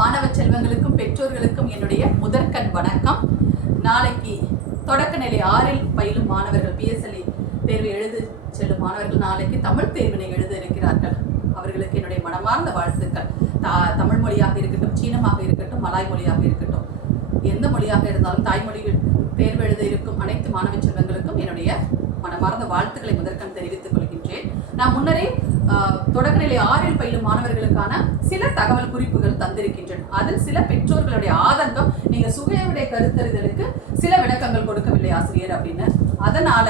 மாணவ செல்வங்களுக்கும் பெற்றோர்களுக்கும் என்னுடைய முதற்கண் வணக்கம். நாளைக்கு தொடக்க நிலை 6இல் பயிலும் மாணவர்கள், பிஎஸ்எல்இ தேர்வு எழுத செல்லும் மாணவர்கள் நாளைக்கு தமிழ் தேர்வினை எழுத இருக்கிறார்கள். அவர்களுக்கு என்னுடைய மனமார்ந்த வாழ்த்துக்கள். தமிழ் மொழியாக இருக்கட்டும், சீனமாக இருக்கட்டும், மலாய் மொழியாக இருக்கட்டும், எந்த மொழியாக இருந்தாலும் தாய்மொழி தேர்வு எழுத இருக்கும் அனைத்து மாணவ செல்வங்களுக்கும் என்னுடைய மனமார்ந்த வாழ்த்துக்களை முதற்கண் தெரிவித்துக் கொள்கின்றேன். நான் முன்னரே தொடக்கநிலை 6இல் பயிலும் மாணவர்களுக்கான சில தகவல் குறிப்புகள் தந்திருக்கின்றன. அதில் சில பெற்றோர்களுடைய ஆதங்கம், நீங்க சுயவிடை கருத்தறிதலுக்கு சில விளக்கங்கள் கொடுக்கவில்லை ஆசிரியர் அப்படின்னு. அதனால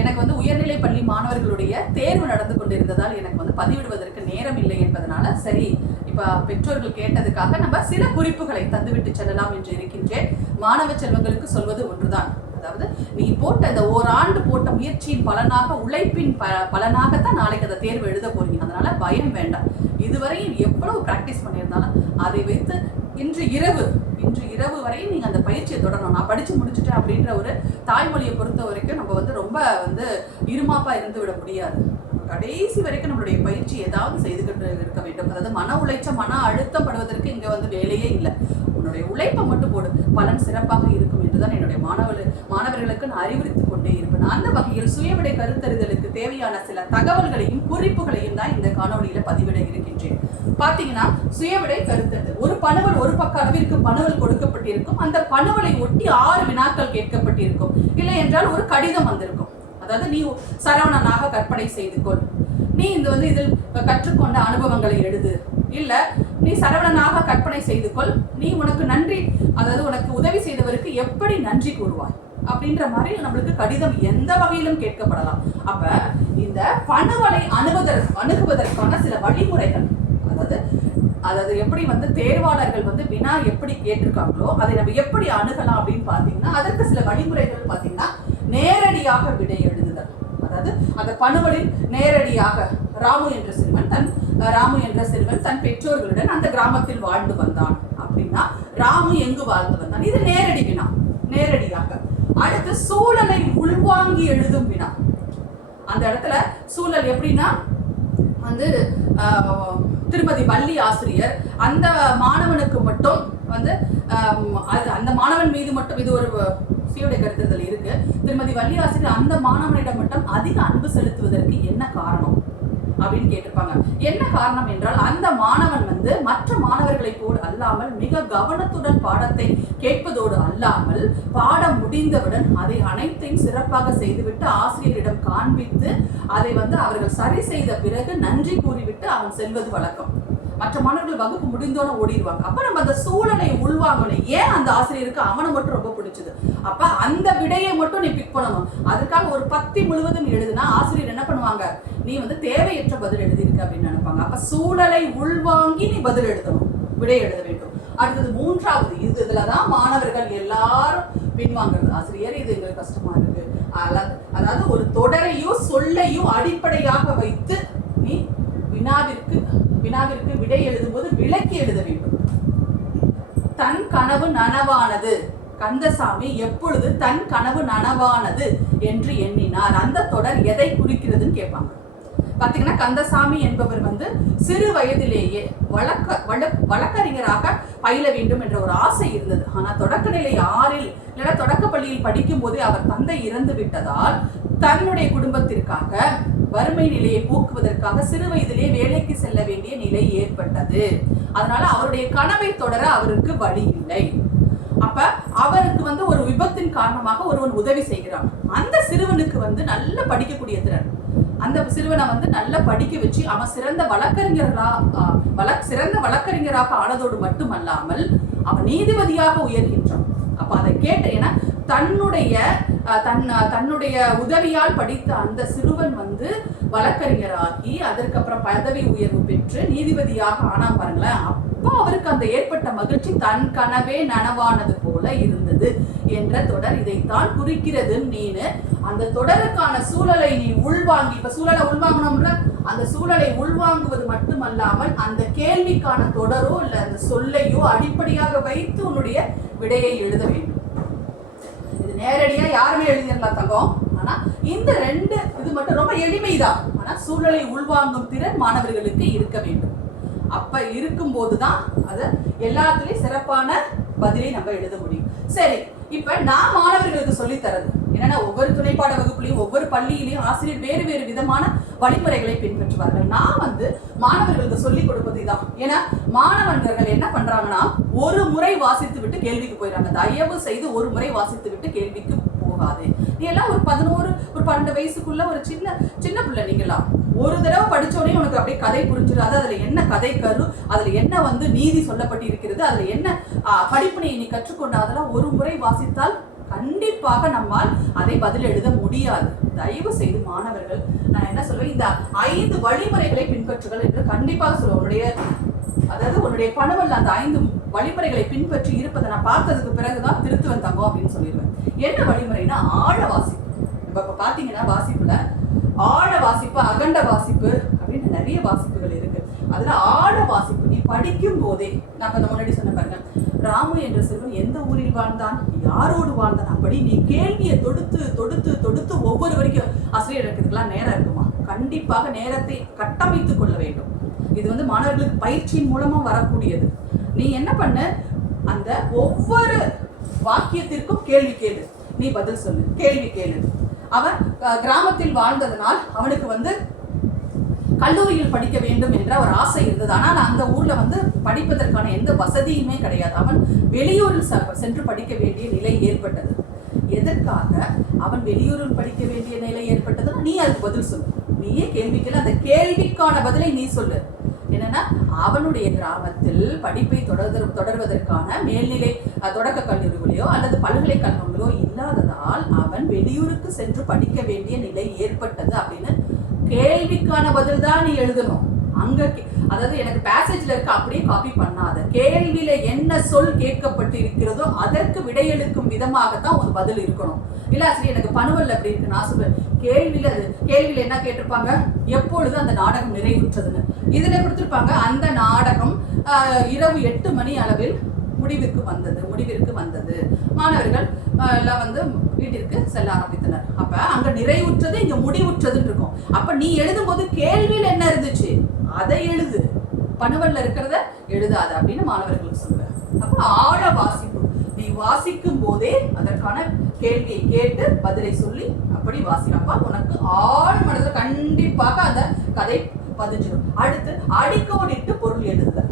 எனக்கு உயர்நிலை பள்ளி மாணவர்களுடைய தேர்வு நடந்து கொண்டிருந்ததால் எனக்கு பதிவிடுவதற்கு நேரம் இல்லை என்பதனால சரி, இப்ப பெற்றோர்கள் கேட்டதுக்காக நம்ம சில குறிப்புகளை தந்துவிட்டு செல்லலாம் என்று இருக்கின்றேன். மாணவ செல்வங்களுக்கு சொல்வது ஒன்றுதான், அதாவது நீ போட்ட இந்த ஓராண்டு போட்ட முயற்சியின் பலனாக, உழைப்பின் பலனாகத்தான் நாளைக்கு அந்த தேர்வு எழுத போறீங்க. அதனால பயம் வேண்டாம். இதுவரையும் எவ்வளவு பிராக்டிஸ் பண்ணியிருந்தாலும் அதை வைத்து இன்று இரவு வரையும் நீங்க அந்த பயிற்சியை தொடரணும். நான் படிச்சு முடிச்சுட்டேன் அப்படின்ற ஒரு தாய்மொழியை பொறுத்த வரைக்கும் நம்ம ரொம்ப இருமாப்பா இருந்து விட முடியாது. கடைசி வரைக்கும் நம்மளுடைய பயிற்சி ஏதாவது செய்துகிட்டு இருக்க வேண்டும். அதாவது மன உளைச்சம், மன அழுத்தம் படுவதற்கு இங்க வேலையே இல்லை. உன்னுடைய உழைப்பை மட்டும் போடு, பலன் சிறப்பாக இருக்கும் என்றுதான் என்னுடைய மாணவர்களுக்கு நான் அறிவுறுத்திக் கொண்டே இருப்பேன். அந்த வகையில் சுயவிடை கருத்தறிதலுக்கு தேவையான சில தகவல்களையும் குறிப்புகளையும் தான் இந்த காணொலியில பதிவிட இருக்கின்றேன். பாத்தீங்கன்னா, சுயவிடை கருத்தறிதல் ஒரு பணுவல், ஒரு பக்க அளவிற்கு பணுவல் கொடுக்கப்பட்டிருக்கும். அந்த பணுவலை ஒட்டி 6 வினாக்கள் கேட்கப்பட்டிருக்கும். இல்லை என்றால் ஒரு கடிதம் வந்திருக்கும். அதாவது நீ சரவணனாக கற்பனை செய்து கொள், நீ இதில் கற்றுக்கொண்ட அனுபவங்களை எழுது, இல்ல நீ சரவணனாக கற்பனை செய்து கொள், நீ உனக்கு நன்றி, அதாவது உனக்கு உதவி செய்தவருக்கு எப்படி நன்றி கூறுவாய் அப்படின்ற மாதிரி நம்மளுக்கு கடிதம் எந்த வகையிலும் கேட்கப்படலாம். அப்ப இந்த பணுவலை அணுகுவதற்கான சில வழிமுறைகள், அதாவது எப்படி தேர்வாளர்கள் வினா எப்படி கேட்டிருக்காங்களோ அதை நம்ம எப்படி அணுகலாம் அப்படின்னு பாத்தீங்கன்னா, அதற்கு சில வழிமுறைகள் பாத்தீங்கன்னா, நேரடியாக விடை எழுதுதல். அதாவது அந்த பணுவலில் நேரடியாக ராமு என்ற சிறுவன் தன் பெற்றோர்களுடன் அந்த கிராமத்தில் வாழ்ந்து வந்தான் அப்படின்னா, ராமு எங்கு வாழ்ந்து வந்தான், இது நேரடி வினா, நேரடியாக. அடுத்து சூழலை உள்வாங்கி எழுதும் வினா. அந்த இடத்துல சூழல் எப்படின்னா, திருமதி வள்ளி ஆசிரியர் அந்த மாணவனுக்கு மட்டும் அந்த மாணவன் மீது மட்டும், இது ஒரு சுயவிடை கருத்தறிதல் இருக்கு, திருமதி வள்ளி ஆசிரியர் அந்த மாணவனிடம் மட்டும் அதிக அன்பு செலுத்துவதற்கு என்ன காரணம் அப்படின்னு கேட்டிருப்பாங்க. என்ன காரணம் என்றால், அந்த மாணவன் மற்ற மாணவர்களை போல் அல்லாமல் மிக கவனத்துடன் பாடத்தை கேட்பதோடு அல்லாமல் பாடம் முடிந்தவுடன் அதை அனைத்தையும் சிறப்பாக செய்துவிட்டு ஆசிரியரிடம் காண்பித்து அதை அவர்கள் சரி செய்த பிறகு நன்றி கூறிவிட்டு அவன் செல்வது வழக்கம். மற்ற மாணவர்கள் வகுப்பு முடிந்தோன்னு ஓடிடுவாங்க. அப்ப நம்ம அந்த சூழலை உள்வாங்கணும். ஏன் அந்த ஆசிரியருக்கு அவனை மட்டும் ரொம்ப பிடிச்சது, அப்ப அந்த விடையை மட்டும் நீ பிக் பண்ணணும். அதுக்காக ஒரு பத்தி முழுவதும் எழுதுனா ஆசிரியர் என்ன பண்ணுவாங்க, நீ தேவையற்ற பதில் எழுதியிருக்க அப்படின்னு நினைப்பாங்க. அப்ப சூழலை உள்வாங்கி நீ பதில் எழுதணும், விடை எழுத வேண்டும். அடுத்தது 3வது, இதுலதான் மாணவர்கள் எல்லாரும் பின்வாங்கிறது. ஆசிரியர் இது எங்களுக்கு கஷ்டமா இருக்கு. அதாவது ஒரு தொடரையும் சொல்லையும் அடிப்படையாக வைத்து நீ வினாவிற்கு விடை எழுதும் போது விளக்கி எழுத வேண்டும். தன் கனவு நனவானது, கந்தசாமி எப்பொழுது தன் கனவு நனவானது என்று எண்ணினார், அந்த தொடர் எதை குறிக்கிறதுன்னு கேட்பாங்க. பாத்தீங்கன்னா, கந்தசாமி என்பவர் சிறு வயதிலேயே வழக்கறிஞராக பயில வேண்டும் என்ற ஒரு ஆசை இருந்தது. ஆனா தொடக்கநிலை 6இல் இல்லைன்னா தொடக்க பள்ளியில் படிக்கும் போதே அவர் தந்தை இறந்து விட்டதால் தன்னுடைய குடும்பத்திற்காக வறுமை நிலையை போக்குவதற்காக சிறு வயதிலே வேலைக்கு செல்ல வேண்டிய நிலை ஏற்பட்டது. அதனால அவருடைய கனவை தொடர அவருக்கு வழி இல்லை. அப்ப அவருக்கு ஒரு விபத்தின் காரணமாக ஒருவன் உதவி செய்கிறான். அந்த சிறுவனுக்கு நல்ல படிக்கக்கூடிய திறன், அந்த சிறுவனை நல்லா படிக்க வச்சு அவன் சிறந்த வழக்கறிஞராக ஆனதோடு மட்டுமல்லாமல் அவன் நீதிபதியாக உயர்கின்றான். அப்ப அதை கேட்ட, ஏன்னா தன்னுடைய உதவியால் படித்த அந்த சிறுவன் வழக்கறிஞராகி அதற்கப்புறம் பதவி உயர்வு பெற்று நீதிபதியாக ஆனா பாருங்களேன். அப்போ அவருக்கு அந்த ஏற்பட்ட மகிழ்ச்சி தன் கனவே நனவானது போல இருந்தது என்ற தொடர் இதைத்தான் குறிக்கிறது. நீனு அந்த தொடருக்கான சூழலை நீ உள்வாங்கி, இப்ப சூழலை உள்வாங்கணும்ன்ற அந்த சூழலை உள்வாங்குவது மட்டுமல்லாமல் அந்த கேள்விக்கான தொடரோ இல்ல அந்த சொல்லையோ அடிப்படையாக வைத்து உன்னுடைய விடையை எழுத வேண்டும். இது நேரடியா யாருமே எழுதிடலாம் தங்கம். ஆனா இந்த 2 இது மட்டும் ரொம்ப எளிமைதான். ஆனா சூழலை உள்வாங்கும் திறன் மாணவர்களுக்கு இருக்க வேண்டும். அப்ப இருக்கும்போது தான் அது எல்லாத்துலயும் சிறப்பான பதிலை நம்ம எழுத முடியும். சரி, இப்ப நான் மாணவர்களுக்கு சொல்லி தரது என்னன்னா, ஒவ்வொரு துணைப்பாட வகுப்புலையும் ஒவ்வொரு பள்ளியிலையும் ஆசிரியர் வேறு வேறு விதமான வழிமுறைகளை பின்பற்றுவார்கள். நான் மாணவர்களுக்கு சொல்லிக் கொடுப்பது தான். ஏன்னா மாணவர்கள் என்ன பண்றாங்கன்னா, ஒரு முறை வாசித்து விட்டு கேள்விக்கு போயிடறாங்க. தயவு செய்து ஒரு முறை வாசித்து விட்டு கேள்விக்கு போகாது. நீ எல்லாம் ஒரு 11 ஒரு 12 வயசுக்குள்ள ஒரு சின்ன பிள்ளை. நீங்களாம் ஒரு தடவை படிச்சோடனே உனக்கு அப்படியே கதை புரிஞ்சிடாது. அதுல என்ன கதை கரு, அதுல என்ன நீதி சொல்லப்பட்டு இருக்கிறது, அதுல என்ன படிப்பினை நீ கற்றுக்கொண்ட, அதெல்லாம் ஒரு முறை வாசித்தால் கண்டிப்பாக நம்மால் அதை பதில் எழுத முடியாது. தயவு செய்து மாணவர்கள், நான் என்ன சொல்வேன், இந்த 5 வழிமுறைகளை பின்பற்றுங்கள் என்று கண்டிப்பாக சொல்லுவேன். உன்னுடைய பணவல்ல அந்த 5 வழிமுறைகளை பின்பற்றி இருப்பதை நான் பார்த்ததுக்கு பிறகுதான் திருத்துவன் தங்கம் அப்படின்னு சொல்லிடுவேன். என்ன வழிமுறைனா, ஆழ வாசிப்பு. இப்ப பாத்தீங்கன்னா வாசிப்புல ஆழ வாசிப்பு, அகண்ட வாசிப்பு அப்படின்னு நிறைய வாசிப்புகள் இருக்கு. அதுல ஆழ வாசிப்பு நீ படிக்கும் போதே, நான் முன்னாடி சொன்ன பாருங்க, ராமு என்ற சிறுவன் எந்த ஊரில் வாழ்ந்தான், யாரோடு வாழ்ந்தான், அப்படி நீ கேள்வியை தொடுத்து தொடுத்து தொடுத்து ஒவ்வொரு வரைக்கும் ஆசிரியர் இருக்கிறதுக்கெல்லாம் நேரம் இருக்குமா? கண்டிப்பாக நேரத்தை கட்டமைத்துக் கொள்ள வேண்டும். இது மாணவர்களுக்கு பயிற்சியின் மூலமா வரக்கூடியது. நீ என்ன பண்ண, அந்த ஒவ்வொரு வாக்கியத்திற்கும் கேள்வி கேளு, நீ பதில் சொல்லு, கேள்வி கேளு. அவன் கிராமத்தில் வாழ்ந்ததனால் அவனுக்கு கல்லூரியில் படிக்க வேண்டும் என்ற ஒரு ஆசை இருந்தது. ஆனால் அந்த ஊர்ல படிப்பதற்கான எந்த வசதியுமே கிடையாது. அவன் வெளியூரில் சென்று படிக்க வேண்டிய நிலை ஏற்பட்டது. எதற்காக அவன் வெளியூரில் படிக்க வேண்டிய நிலை ஏற்பட்டதுன்னா, நீ அதுக்கு பதில் சொல்லு. நீயே கேள்விக்கல, அந்த கேள்விக்கான பதிலை நீ சொல்லு. என்னன்னா, அவனுடைய கிராமத்தில் படிப்பை தொடர்வதற்கான மேல்நிலை தொடக்க கல்லூரிகளோ அல்லது பல்கலைக்கழகங்களோ இல்லாததால் அவன் வெளியூருக்கு சென்று படிக்க வேண்டிய நிலை ஏற்பட்டது அப்படின்னு கேள்விக்கான பதில் தான் நீ எழுதணும். அங்க எனக்கு பேசேஜ்ல இருக்க அப்படியே காப்பி பண்ணாத. கேள்வியில என்ன சொல் கேட்கப்பட்டு இருக்கிறதோ அதற்கு விடையெடுக்கும் விதமாகத்தான் ஒரு பதில் இருக்கணும். இல்ல சரி, எனக்கு பணுவல் அப்படி இருக்கு, நான் சொல்றேன், கேள்வியில என்ன கேட்டிருப்பாங்க, எப்பொழுது அந்த நாடகம் நிறைவுற்றதுன்னு இதுல கொடுத்திருப்பாங்க. அந்த நாடகம் இரவு 8 மணி அளவில் முடிவிற்கு வந்தது. மாணவர்கள் எல்லாம் வீட்டிற்கு செல்ல ஆரம்பித்தனர். அப்ப அங்க நிறைவுற்றது, இங்க முடிவுற்றதுன்னு இருக்கும். அப்ப நீ எழுதும் போது கேள்வியில் என்ன இருந்துச்சு அதை எழுது, பணுவல்ல இருக்கிறத எழுதாது அப்படின்னு மாணவர்களுக்கு சொல்லுவேன். அப்ப ஆழ வாசிப்பு, நீ வாசிக்கும் போதே அதற்கான கேள்வியை கேட்டு பதிலை சொல்லி அப்படி வாசிப்பா உனக்கு ஆழ மனதில் கண்டிப்பாக அந்த கதை பதிஞ்சிடும். அடுத்து அடிக்கோடிட்டு பொருள் எழுதுதல்.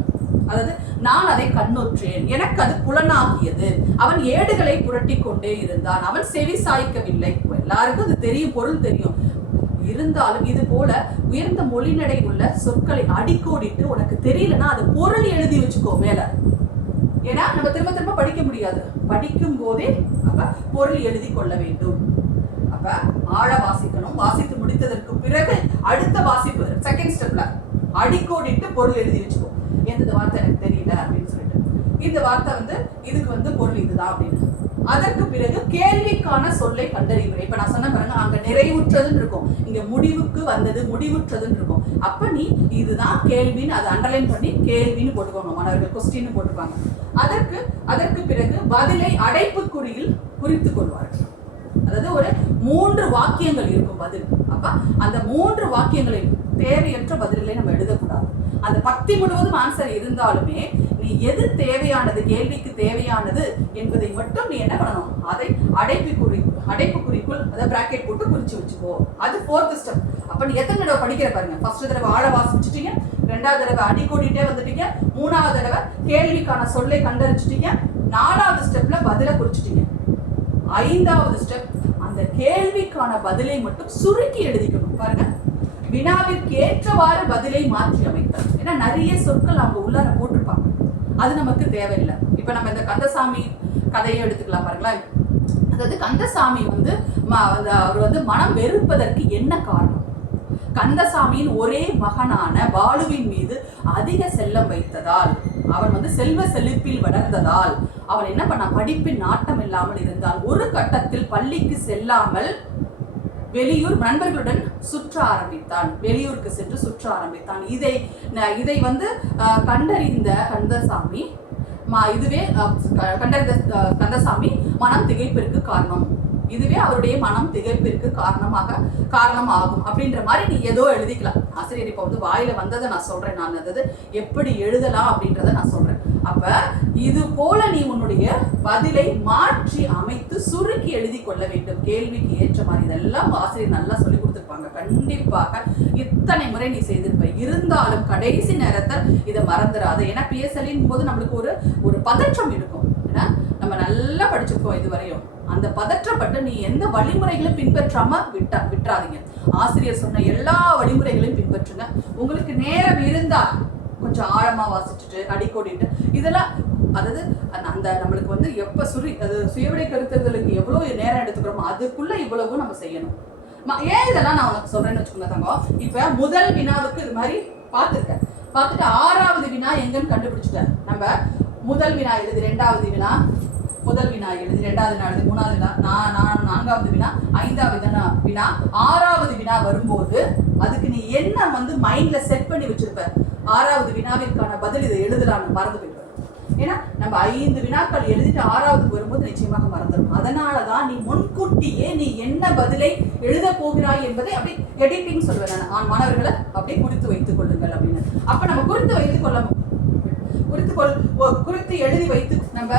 அதாவது, நான் அதை கண்ணுற்றேன், எனக்கு அது புலனாகியது, அவன் ஏடுகளை புரட்டி கொண்டே இருந்தான், அவன் செவி சாய்க்கவில்லை. எல்லாருக்கும் அது தெரியும், பொருள் தெரியும். இருந்தாலும் இது போல உயர்ந்த மொழிநடை உள்ள சொற்களை அடிக்கோடிட்டு உனக்கு தெரியலன்னா அது பொருள் எழுதி வச்சுக்கோ மேல. ஏன்னா நம்ம திரும்ப திரும்ப படிக்க முடியாது. படிக்கும் போதே அப்ப பொருள் எழுதி கொள்ள வேண்டும். அப்ப ஆழ வாசிக்கணும். வாசித்து முடித்ததற்கு பிறகு அடுத்த வாசிப்பு செகண்ட் ஸ்டெப்ல அடிக்கோடிட்டு பொருள் எழுதி வச்சுக்கோ. எந்த வார்த்தை எனக்கு தெரியல அப்படின்னு சொல்லிட்டு, இந்த வார்த்தை இதுக்கு பொருள் இதுதான் அப்படின்னு. அதற்கு பிறகு கேள்விக்கான சொல்லை கண்டறிவுரை. இப்ப நான் சொன்ன பாருங்க, அங்க நிறைவுற்றதுன்னு இருக்கும், இங்க முடிவுற்றதுன்னு இருக்கும். அப்ப நீ இதுதான் கேள்வின்னு அதை அண்டர்லைன் பண்ணி கேள்வின்னு போட்டுக்கோங்க. மாணவர்கள் கொஸ்டின் போட்டுப்பாங்க. அதற்கு பிறகு பதிலை அடைப்புக்குறியில் குறித்துக் கொள்வார்கள். அதாவது ஒரு 3 வாக்கியங்கள் இருக்கும் பதில். அப்ப அந்த 3 வாக்கியங்களில் தேவையற்ற பதில்களை நம்ம எழுதக்கூடாது. அந்த பத்தி முழுவதும் ஆன்சர் இருந்தாலுமே நீ எது தேவையானது, கேள்விக்கு தேவையானது என்பதை மட்டும் நீ என்ன பண்ணணும், அதை அடைப்புக்குறிக்குள் அதாவது பிராக்கெட் போட்டு குறிச்சு வச்சுக்கோ. அது 4th ஸ்டெப். அப்ப நீ எத்தனை தடவை படிக்கிற பாருங்க. ஃபர்ஸ்ட் தடவை ஆழ வாசிச்சுட்டீங்க, 2வது தடவை அடிக்கோடிட்டே வந்துட்டீங்க, 3வது தடவை கேள்விக்கான சொல்லை கண்டறிஞ்சிட்டீங்க, 4வது ஸ்டெப்ல பதில குறிச்சிட்டீங்க, 5வது ஸ்டெப் அந்த கேள்விக்கான பதிலை மட்டும் சுருக்கி எழுதிக்கணும். பாருங்க, வினாவிற்கு ஏற்றவாறு பதிலை மாற்றி அமைத்தல். ஏன்னா நிறைய சொற்கள் அவங்க உள்ளார போட்டிருப்பாங்க, அது நமக்கு தேவையில்லை. இப்ப நம்ம இந்த கந்தசாமி கதையை எடுத்துக்கலாம் பாருங்களேன். அதாவது கந்தசாமி அவர் மனம் வெறுப்பதற்கு என்ன காரணம்? கந்தசாமியின் ஒரே மகனான பாலுவின் மீது அதிக செல்லம் வைத்ததால், அவன் செல்வ செழிப்பில் வளர்ந்ததால் அவன் என்ன பண்ண, படிப்பின் நாட்டம் இல்லாமல் இருந்தால் ஒரு கட்டத்தில் பள்ளிக்கு செல்லாமல் வெளியூர் நண்பர்களுடன் சுற்ற ஆரம்பித்தான். வெளியூருக்கு சென்று சுற்ற ஆரம்பித்தான். இதை கண்டறிந்த கந்தசாமி மனம் திகைப்பிற்கு காரணம். இதுவே அவருடைய மனம் திகைப்பிற்கு காரணம் ஆகும் அப்படின்ற மாதிரி நீ ஏதோ எழுதிக்கலாம். ஆசிரியர் இப்ப வந்து வாயில வந்ததை நான் சொல்றேன், நான் அதாவது எப்படி எழுதலாம் அப்படின்றத நான் சொல்றேன். அப்ப இது போல நீ உன்னுடைய பதிலை மாற்றி அமைத்து சுருக்கி எழுதி கொள்ள வேண்டும், கேள்விக்கு ஏற்ற மாதிரி. இதெல்லாம் ஆசிரியர் நல்லா சொல்லி கொடுத்துருப்பாங்க. கண்டிப்பாக இத்தனை முறை நீ செய்திருப்ப. இருந்தாலும் கடைசி நேரத்தில் இதை மறந்துடாது. ஏன்னா பிஎஸ்எல்லின் போது நம்மளுக்கு ஒரு பதற்றம் இருக்கும். ஏன்னா நம்ம நல்லா படிச்சிருக்கோம் இதுவரையும். அந்த பதற்றப்பட்டு நீ எந்த வழிமுறைகளையும் பின்பற்றாம விட்டுறாதீங்க. ஆசிரியர் சொன்ன எல்லா வழிமுறைகளையும் பின்பற்றுங்க. உங்களுக்கு நேரம் இருந்தா கொஞ்சம் ஆழமா வாசிச்சுட்டு அடிக்கோடிட்டு இதெல்லாம், அதாவது அந்த நம்மளுக்கு வந்து எப்ப சுயவிடை கருத்துகளுக்கு எவ்வளவு நேரம் எடுத்துக்கிறோமோ அதுக்குள்ள இவ்வளவு நம்ம செய்யணும். ஏன் இதெல்லாம் நான் உனக்கு சொல்றேன்னு வச்சுக்கோங்க தங்கம். இப்ப முதல் வினாவுக்கு இது மாதிரி பார்த்துட்டு 6வது வினா எங்கன்னு கண்டுபிடிச்சிட்டேன். நம்ம முதல் வினா எழுதி, 2வது வினா, முதல் வினா எழுதி, 2வது வினா எழுதி, 3வது வினா, 4வது வினா, 5வது வினா, 6வது வினா வரும்போது அதுக்கு நீ என்ன வந்து மைண்ட்ல செட் பண்ணி வச்சிருப்ப? 6வது வினாவிற்கான பதில் இதை எழுதலாம்னு மறந்து போயிடுவேன். ஏன்னா நம்ம 5 வினாக்கள் எழுதிட்டு 6வது வரும்போது நிச்சயமாக மறந்துடும். அதனாலதான் நீ முன்கூட்டியே நீ என்ன பதிலை எழுத போகிறாய் என்பதை அப்படி எடிட்டிங் சொல்லுவேன் நான் மாணவர்களை அப்படியே குறித்து வைத்துக் கொள்ளுங்கள் அப்படின்னு. அப்ப நம்ம குறித்து எழுதி வைத்து நம்ம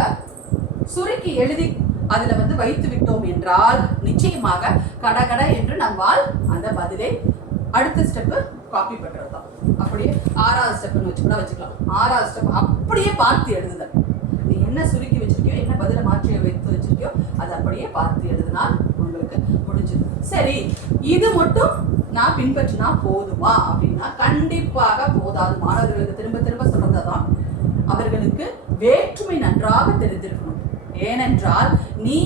சுருக்கி எழுதி அதுல வந்து வைத்து விட்டோம் என்றால் நிச்சயமாக கடகட என்று நம்மால் அந்த பதிலை அடுத்த ஸ்டெப் காப்பி பண்றது தான். அப்படியே 6வது ஸ்டெப்னு வச்சுக்கலாம். 6வது ஸ்டெப் அப்படியே பார்த்து எழுதுதல். நீ என்ன சுருக்கி வச்சிருக்கியோ, என்ன பதில மாற்றி வைத்து வச்சிருக்கியோ அதை அப்படியே பார்த்து எழுதினால் உங்களுக்கு முடிஞ்சது. சரி, இது மட்டும் நான் பின்பற்றினா போதுமா அப்படின்னா கண்டிப்பாக போதாது. மாணவர்களுக்கு திரும்ப திரும்ப சொல்றதுதான், அவர்களுக்கு வேற்றுமை நன்றாக தெரிந்திருக்கணும். ஏனென்றால் நீ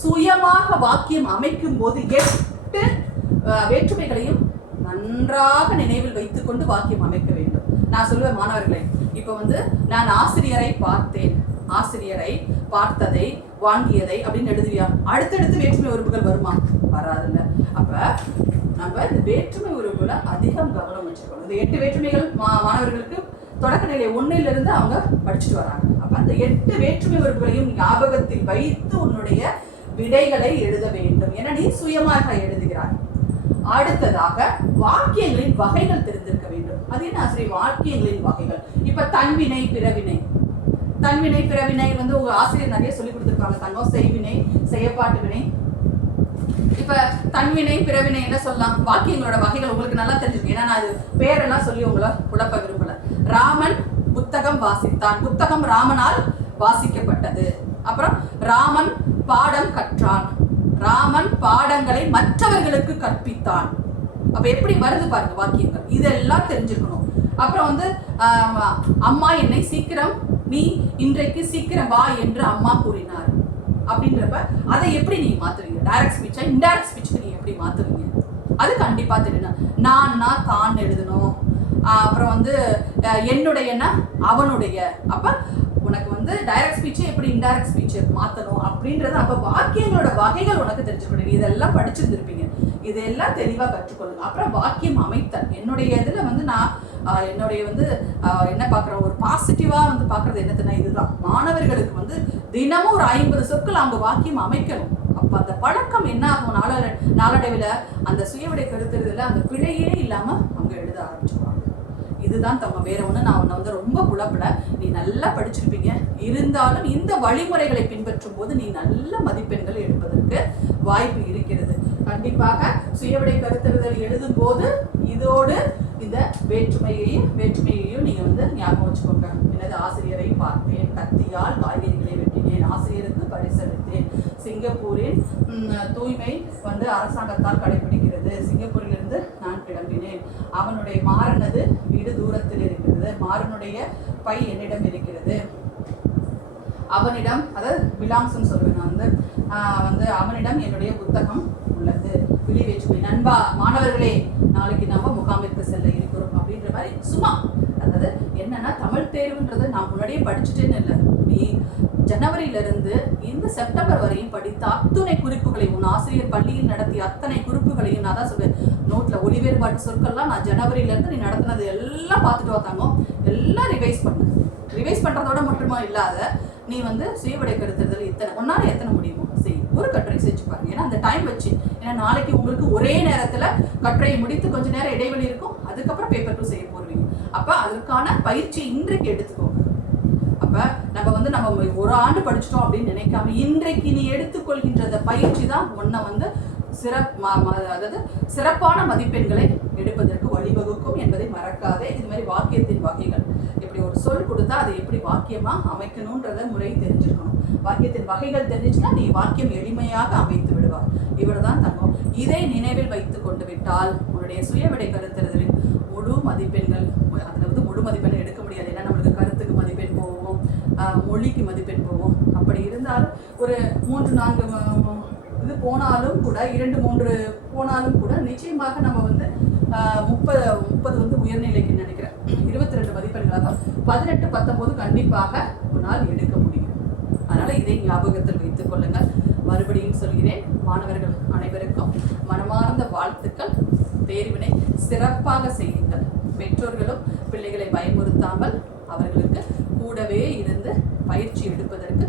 சுயமாக வாக்கியம் அமைக்கும் போது 8 வேற்றுமைகளையும் நன்றாக நினைவில் வைத்துக் கொண்டு வாக்கியம் அமைக்க வேண்டும். நான் சொல்லுவேன் மாணவர்களே, இப்ப வந்து நான் ஆசிரியரை பார்த்தேன், ஆசிரியரை பார்த்ததை, வாங்கியதை அப்படின்னு எழுதுவியா? அடுத்தடுத்து வேற்றுமை உறுப்புகள் வருமா? வராதுல்ல. அப்ப நம்ம இந்த வேற்றுமை உறுப்புகளை அதிகம் கவனம் வச்சுக்கணும். இந்த 8 வேற்றுமைகள் மாணவர்களுக்கு தொடக்க நிலை 1லிருந்து அவங்க படிச்சுட்டு வராங்க. அப்ப அந்த 8 வேற்றுமை உறுப்புகளையும் ஞாபகத்தில் வைத்து உன்னுடைய விடைகளை எழுத வேண்டும். என நீ சுயமாக எழுதுகிறாய். அடுத்ததாக வாக்கியங்களின் வகைகள் தெரிந்திருக்க வேண்டும். அது என்ன ஆசிரியர்? வாக்கியங்களின் வகைகள். இப்ப தன்வினை, பிறவினை. தன்வினை, பிறவினை வந்து உங்க ஆசிரியர் நிறைய சொல்லி கொடுத்துருக்காங்க. தங்கம் செய்வினை, செய்யப்பாட்டு வினை. இப்ப தன்வினை, பிறவினை என்ன சொல்லலாம்? வாக்கியங்களோட வகைகள் உங்களுக்கு நல்லா தெரிஞ்சிருக்கு. ஏன்னா நான் இது பேரெல்லாம் சொல்லி உங்களை குழப்ப விரும்பல. ராமன் புத்தகம் வாசித்தான். புத்தகம் ராமனால் வாசிக்கப்பட்டது. அப்புறம் ராமன் பாடம் கற்றான். ராமன் பாடங்களை மற்றவர்களுக்கு கற்பித்தான். அப்ப எப்படி வருது பாருங்க வாக்கியங்கள். இதெல்லாம் தெரிஞ்சுக்கணும். அப்புறம் வந்து அம்மா என்னை நீ இன்றைக்கு சீக்கிரம் வா என்று அம்மா கூறினார் அப்படின்றப்ப அதை எப்படி நீங்க மாத்துவீங்க? டைரக்ட் ஸ்பீச்சா இன்டைரக்ட் ஸ்பீச்சுக்கு நீங்க எப்படி மாத்துவீங்க? அது கண்டிப்பா தெரியணும். நான் தான் எழுதணும். அப்புறம் வந்து என்னுடையன்னா அவனுடைய. அப்ப உனக்கு வந்து டைரக்ட் ஸ்பீச் எப்படி இன்டைரக்ட் ஸ்பீச் மாத்தணும் அப்படின்றது அப்ப வாக்கியங்களோட வகைகள் உனக்கு தெரிஞ்சுக்கணும். இதெல்லாம் படிச்சிருந்திருப்பீங்க. இதெல்லாம் தெளிவா கற்றுக்கொள்ளுங்க. அப்புறம் வாக்கியம் அமைத்தல். என்னுடைய இதுல வந்து நான் என்னுடைய வந்து என்ன பாக்குறேன், ஒரு பாசிட்டிவா வந்து பாக்குறது என்னதுன்னா இதுதான். மாணவர்களுக்கு வந்து தினமும் ஒரு 50 சொற்கள் அவங்க வாக்கியம் அமைக்கணும். அப்ப அந்த பழக்கம் என்ன ஆகும், நாளடைவில் அந்த சுயவிடை கருத்துறதுல அந்த பிழையே இல்லாம அவங்க எழுத ஆரம்பிச்சுருவாங்க. இதுதான் தம்ம. வேற ஒண்ணு நான் உன்னை வந்து ரொம்ப குழப்பல. நீ நல்லா படிச்சிருப்பீங்க. இருந்தாலும் இந்த வழிமுறைகளை பின்பற்றும் போது நீ நல்ல மதிப்பெண்கள் எடுப்பதற்கு வாய்ப்பு இருக்கிறது. கண்டிப்பாக சுயவிடை கருத்துறுதல் எழுதும் போது இதோடு இந்த வேற்றுமையையும் நீங்க வந்து ஞாபகம் வச்சுக்கோங்க. எனது ஆசிரியரை பார்த்தேன், கத்தியால் காய்கறிகளை வெட்டினேன், ஆசிரியருக்கு பரிசளித்தேன், சிங்கப்பூரின் தூய்மை வந்து அரசாங்கத்தால் கடைபிடிக்கிறது, சிங்கப்பூரிலிருந்து நான் கிளம்பினேன், அவனுடைய மாறனது வீடு தூரத்தில் இருக்கிறது, மாறனுடைய பை என்னிடம் இருக்கிறது, அவனிடம், அதாவது பிலாங்ஸ் சொல்லுவேன் நான் வந்து அவனிடம் என்னுடைய புத்தகம் உள்ளது. விழி வேற்றுமை. நண்பா மாணவர்களே, நாளைக்கு நம்ம முகாமிற்கு செல்ல இருக்கிறோம் அப்படின்ற மாதிரி சும்மா. அதாவது என்னன்னா தமிழ் தேர்வுன்றது நான் முன்னாடியே படிச்சுட்டேன்னு இல்லை. நீ ஜனவரியிலிருந்து இந்த செப்டம்பர் வரையும் படித்த அத்தனை குறிப்புகளையும், உன் ஆசிரியர் பள்ளியில் நடத்திய அத்தனை குறிப்புகளையும் நான் தான் சொல்வேன். நோட்ல ஒளி வேறுபாட்டு சொற்கள்லாம் நான் ஜனவரியிலிருந்து நீ நடத்தினது எல்லாம் பார்த்துட்டு வந்தாங்க. எல்லாம் ரிவைஸ் பண்றதோட மட்டுமா இல்லாத நீ வந்து சுயவிடை கருத்துறதுல உன்னால எத்தனை முடியுமோ செய், ஒரு கட்டுரை செஞ்சு பாருங்க. ஏன்னா அந்த டைம் வச்சு, ஏன்னா நாளைக்கு உங்களுக்கு ஒரே நேரத்துல கட்டுரையை முடித்து கொஞ்ச நேரம் இடைவெளி இருக்கும், அதுக்கப்புறம் பேப்பர் 2 செய்ய போடுவீங்க. அப்ப அதற்கான பயிற்சி இன்றைக்கு எடுத்துக்கோங்க. அப்ப நம்ம ஒரு ஆண்டு படிச்சிட்டோம் அப்படின்னு நினைக்காம இன்றைக்கு நீ எடுத்துக்கொள்கின்ற பயிற்சி தான் உன்னை அதாவது சிறப்பான மதிப்பெண்களை எடுப்பதற்கு வழிவகுக்கும் என்பதை மறக்காதே. இது மாதிரி வாக்கியத்தின் வகைகள், இப்படி ஒரு சொல் கொடுத்தா அதை எப்படி வாக்கியமா அமைக்கணும்ன்றத முறை தெரிஞ்சிருக்கணும். வாக்கியத்தின் வகைகள் தெரிஞ்சுன்னா நீ வாக்கியம் எளிமையாக அமைத்து விடுவார். இவ்வளவுதான் தங்கம். இதை நினைவில் வைத்துக் கொண்டு விட்டால் உன்னுடைய சுயவிடை கருத்தறிதலில் முழு மதிப்பெண்கள், முழு மதிப்பெண் எடுக்க முடியாது. ஏன்னா நம்மளுக்கு கருத்துக்கு மதிப்பெண் போவோம், மொழிக்கு மதிப்பெண் போவோம். அப்படி இருந்தாலும் ஒரு 3-4 இது போனாலும் கூட, 2-3 போனாலும் கூட நிச்சயமாக நம்ம 30 உயர்நிலைக்கு நினைக்கிறேன், 22 மதிப்பெண்களாக 18-19 கண்டிப்பாக உன்னால் எடுக்க முடியும். அதனால இதை ஞாபகத்தில் வைத்துக் கொள்ளுங்கள். மறுபடியும் சொல்கிறேன், மாணவர்கள் அனைவருக்கும் மனமார்ந்த வாழ்த்துக்கள். தேர்வினை சிறப்பாக செய்யுங்கள். பெற்றோர்களும் பிள்ளைகளை பயமுறுத்தாமல் அவர்களுக்கு கூடவே இருந்து பயிற்சி எடுப்பதற்கு